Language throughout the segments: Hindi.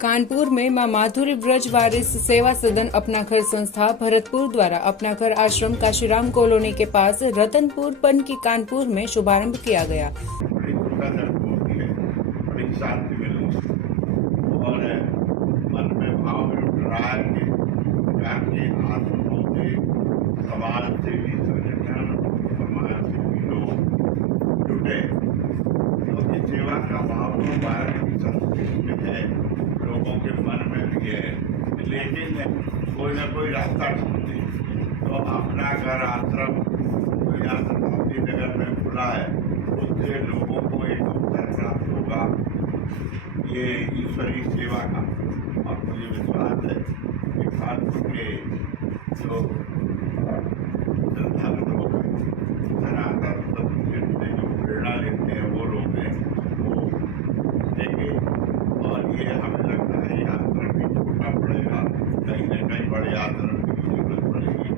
कानपुर में मां माधुरी ब्रज वारिस सेवा सदन अपना घर संस्था भरतपुर द्वारा अपना घर आश्रम काशीराम कॉलोनी के पास रतनपुर पन की कानपुर में शुभारंभ किया गया। बड़ी शांति मिली और मन में भाव में उठ रहा है कि के आश्रमों से समाज सेवी संगठन समाज सेवी लोग जुटे तो इस सेवा का भाव तो भारत की संस्कृति में है, लोगों के मन में भी है, लेकिन कोई ना कोई रास्ता ढूंढते तो अपना घर आश्रम कोई आश्रम नगर में खुला है, उससे लोगों को एक अवसर प्राप्त होगा ये ईश्वरीय सेवा का। और मुझे विश्वास है कि कानपुर के जो श्रद्धालु लोग सनातन सत्य से जो प्रेरणा लेते हैं वो लोग हैं, वो देंगे और ये हमें लगता है ये आश्रम भी छोटा पड़ेगा, कहीं न कहीं बड़े आश्रम की जरूरत पड़ेगी।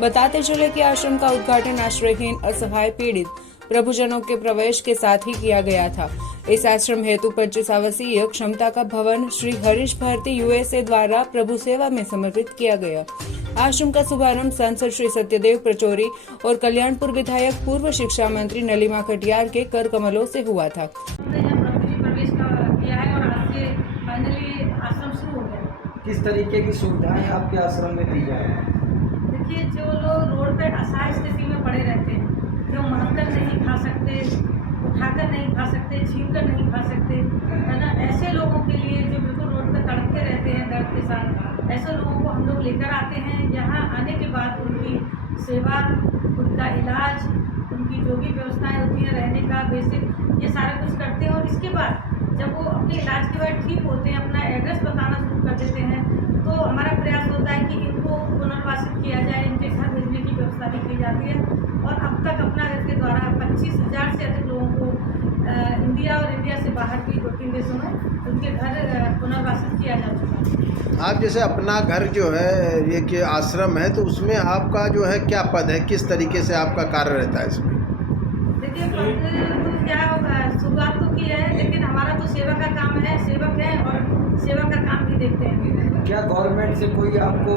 बताते चले कि आश्रम का उद्घाटन आश्रयहीन असहाय पीड़ित प्रभुजनों के प्रवेश के साथ ही किया गया था। इस आश्रम हेतु 25 आवासीय क्षमता का भवन श्री हरीश भारती यूएसए द्वारा प्रभु सेवा में समर्पित किया गया। आश्रम का शुभारंभ सांसद श्री सत्यदेव पचौरी और कल्याणपुर विधायक पूर्व शिक्षा मंत्री नलिमा कटियार के कर कमलों से हुआ था। किस तरीके की सुविधाएं आपके आश्रम में दी जाए? देखिए, जो लोग रोड पे असहाय स्थिति में पड़े रहते हैं, जो महत्तर नहीं खा सकते, उठाकर नहीं खा सकते, छीनकर नहीं खा सकते, है ना, ऐसे लोगों के लिए जो बिल्कुल रोड पे तड़पते रहते हैं दर्द के साथ, ऐसे लोगों को हम लोग लेकर आते हैं। यहाँ आने के बाद उनकी सेवा, उनका इलाज, उनकी जो भी व्यवस्थाएँ होती हैं रहने का बेसिक, ये सारा कुछ करते हैं। और इसके बाद जब वो अपने इलाज के बाद ठीक होते हैं, अपना एड्रेस बताना शुरू कर देते हैं, तो हमारा प्रयास होता है कि इनको पुनर्वासित किया जाए, इनके घर भेजने की व्यवस्था भी की जाती है। और अब तक अपना घर के द्वारा 25,000 से अधिक लोगों को इंडिया और इंडिया से बाहर भी 2-3 देशों में उनके घर पुनर्वासित किया जा चुका है। आप जैसे अपना घर जो है ये कि आश्रम है, तो उसमें आपका जो है क्या पद है, किस तरीके से आपका कार्य रहता है इसमें? देखिए, पद क्या होगा, शुरुआत तो की है, लेकिन हमारा तो सेवा का काम है, सेवक है और सेवा का काम भी देखते हैं। क्या गवर्नमेंट से कोई आपको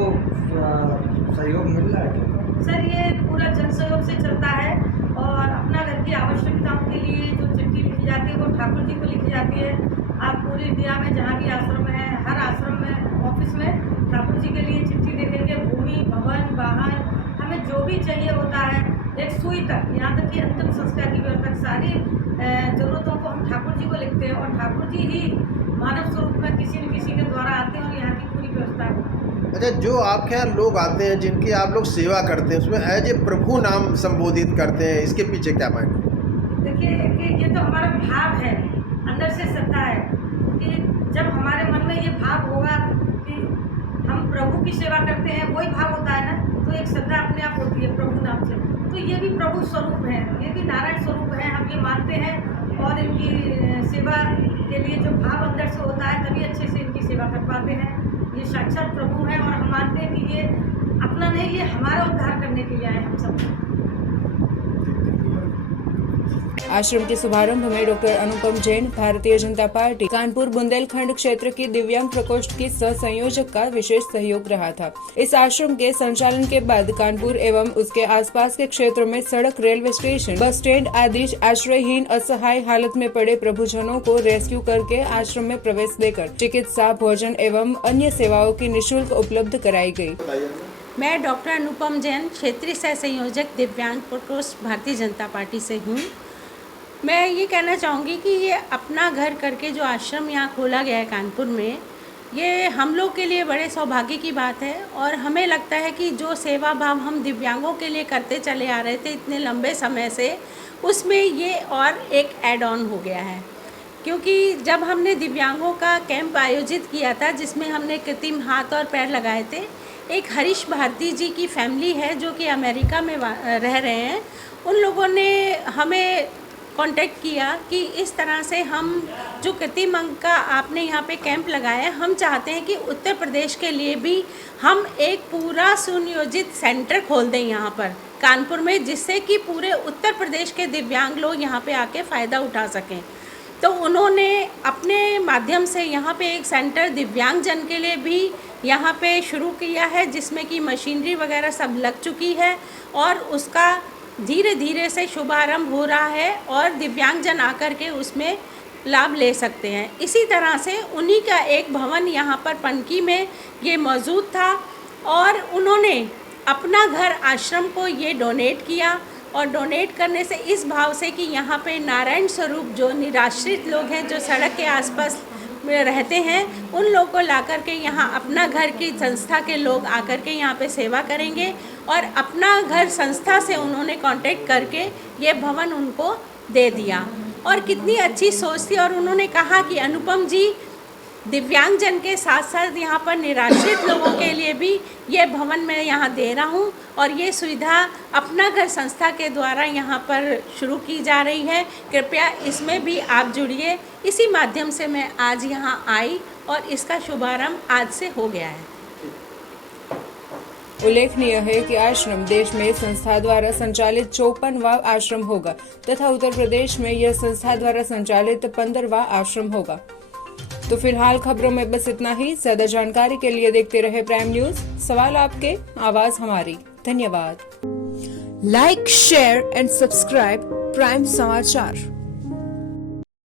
सहयोग मिल रहा है? सर, ये पूरा जन सहयोग से चलता है और अपना घर की आवश्यकताओं के लिए जो चिट्ठी लिखी जाती है वो ठाकुर जी को लिखी जाती है। आप पूरी इंडिया में जहाँ भी आश्रम है, हर आश्रम में ऑफिस में ठाकुर जी के लिए चिट्ठी देखेंगे। भूमि, भवन, वाहन, हमें जो भी चाहिए होता है, एक सुई तक, यहाँ तक कि अंतिम संस्कार की व्यवस्था, सारी जरूरतों को हम ठाकुर जी को लिखते हैं और ठाकुर जी ही मानव स्वरूप में किसी न किसी के द्वारा आते हैं और यहाँ की पूरी व्यवस्था है। अच्छा, जो आपके यहाँ लोग आते हैं जिनकी आप लोग सेवा करते हैं, उसमें एज ए प्रभु नाम संबोधित करते हैं, इसके पीछे क्या मायने? देखिए कि ये तो हमारा भाव है, अंदर से श्रद्धा है कि जब हमारे मन में ये भाव होगा कि हम प्रभु की सेवा करते हैं, वही भाव होता है ना, तो एक श्रद्धा अपने आप होती है प्रभु नाम से। तो ये भी प्रभु स्वरूप है, ये भी नारायण स्वरूप है, हम ये मानते हैं। और इनकी सेवा के लिए जो भाव अंदर से होता है, तभी अच्छे से इनकी सेवा कर पाते हैं। ये साक्षात प्रभु हैं और हम मानते हैं कि ये अपना नहीं, ये हमारा उद्धार करने के लिए आए हम सब। आश्रम के शुभारंभ में डॉक्टर अनुपम जैन, भारतीय जनता पार्टी कानपुर बुंदेलखंड क्षेत्र की दिव्यांग प्रकोष्ठ की सह संयोजक का विशेष सहयोग रहा था। इस आश्रम के संचालन के बाद कानपुर एवं उसके आसपास के क्षेत्रों में सड़क, रेलवे स्टेशन, बस स्टैंड आदि आश्रयहीन असहाय हालत में पड़े प्रभुजनों को रेस्क्यू करके आश्रम में प्रवेश देकर चिकित्सा, भोजन एवं अन्य सेवाओं की निःशुल्क उपलब्ध कराई गयी। मैं डॉक्टर अनुपम जैन, क्षेत्रीय सह संयोजक दिव्यांग प्रकोष्ठ भारतीय जनता पार्टी से हूँ। मैं ये कहना चाहूँगी कि ये अपना घर करके जो आश्रम यहाँ खोला गया है कानपुर में, ये हम लोग के लिए बड़े सौभाग्य की बात है। और हमें लगता है कि जो सेवा भाव हम दिव्यांगों के लिए करते चले आ रहे थे इतने लंबे समय से, उसमें ये और एक ऐड ऑन हो गया है। क्योंकि जब हमने दिव्यांगों का कैंप आयोजित किया था, जिसमें हमने कृत्रिम हाथ और पैर लगाए थे, एक हरीश भारती जी की फैमिली है जो कि अमेरिका में रह रहे हैं, उन लोगों ने हमें कांटेक्ट किया कि इस तरह से हम जो कृत्रिम अंग का आपने यहाँ पे कैंप लगाया है, हम चाहते हैं कि उत्तर प्रदेश के लिए भी हम एक पूरा सुनियोजित सेंटर खोल दें यहाँ पर कानपुर में, जिससे कि पूरे उत्तर प्रदेश के दिव्यांग लोग यहाँ पे आके फ़ायदा उठा सकें। तो उन्होंने अपने माध्यम से यहाँ पे एक सेंटर दिव्यांगजन के लिए भी यहाँ पे शुरू किया है, जिसमें कि मशीनरी वगैरह सब लग चुकी है और उसका धीरे धीरे से शुभारंभ हो रहा है और दिव्यांगजन आकर के उसमें लाभ ले सकते हैं। इसी तरह से उन्हीं का एक भवन यहाँ पर पनकी में ये मौजूद था और उन्होंने अपना घर आश्रम को ये डोनेट किया और डोनेट करने से इस भाव से कि यहाँ पे नारायण स्वरूप जो निराश्रित लोग हैं, जो सड़क के आसपास में रहते हैं, उन लोगों को ला कर के यहाँ अपना घर की संस्था के लोग आकर के यहाँ पे सेवा करेंगे और अपना घर संस्था से उन्होंने कांटेक्ट करके ये भवन उनको दे दिया। और कितनी अच्छी सोच थी। और उन्होंने कहा कि अनुपम जी, दिव्यांगजन के साथ साथ यहाँ पर निराश्रित लोगों के लिए भी ये भवन मैं यहाँ दे रहा हूँ और ये सुविधा अपना घर संस्था के द्वारा यहाँ पर शुरू की जा रही है, कृपया इसमें भी आप जुड़िए। इसी माध्यम से मैं आज यहाँ आई और इसका शुभारंभ आज से हो गया है। उल्लेखनीय है कि आश्रम देश में संस्था द्वारा संचालित 54वां आश्रम होगा तथा उत्तर प्रदेश में यह संस्था द्वारा संचालित 15वां आश्रम होगा। तो फिलहाल खबरों में बस इतना ही। ज्यादा जानकारी के लिए देखते रहे प्राइम न्यूज। सवाल आपके, आवाज हमारी। धन्यवाद। Like, share and subscribe prime समाचार।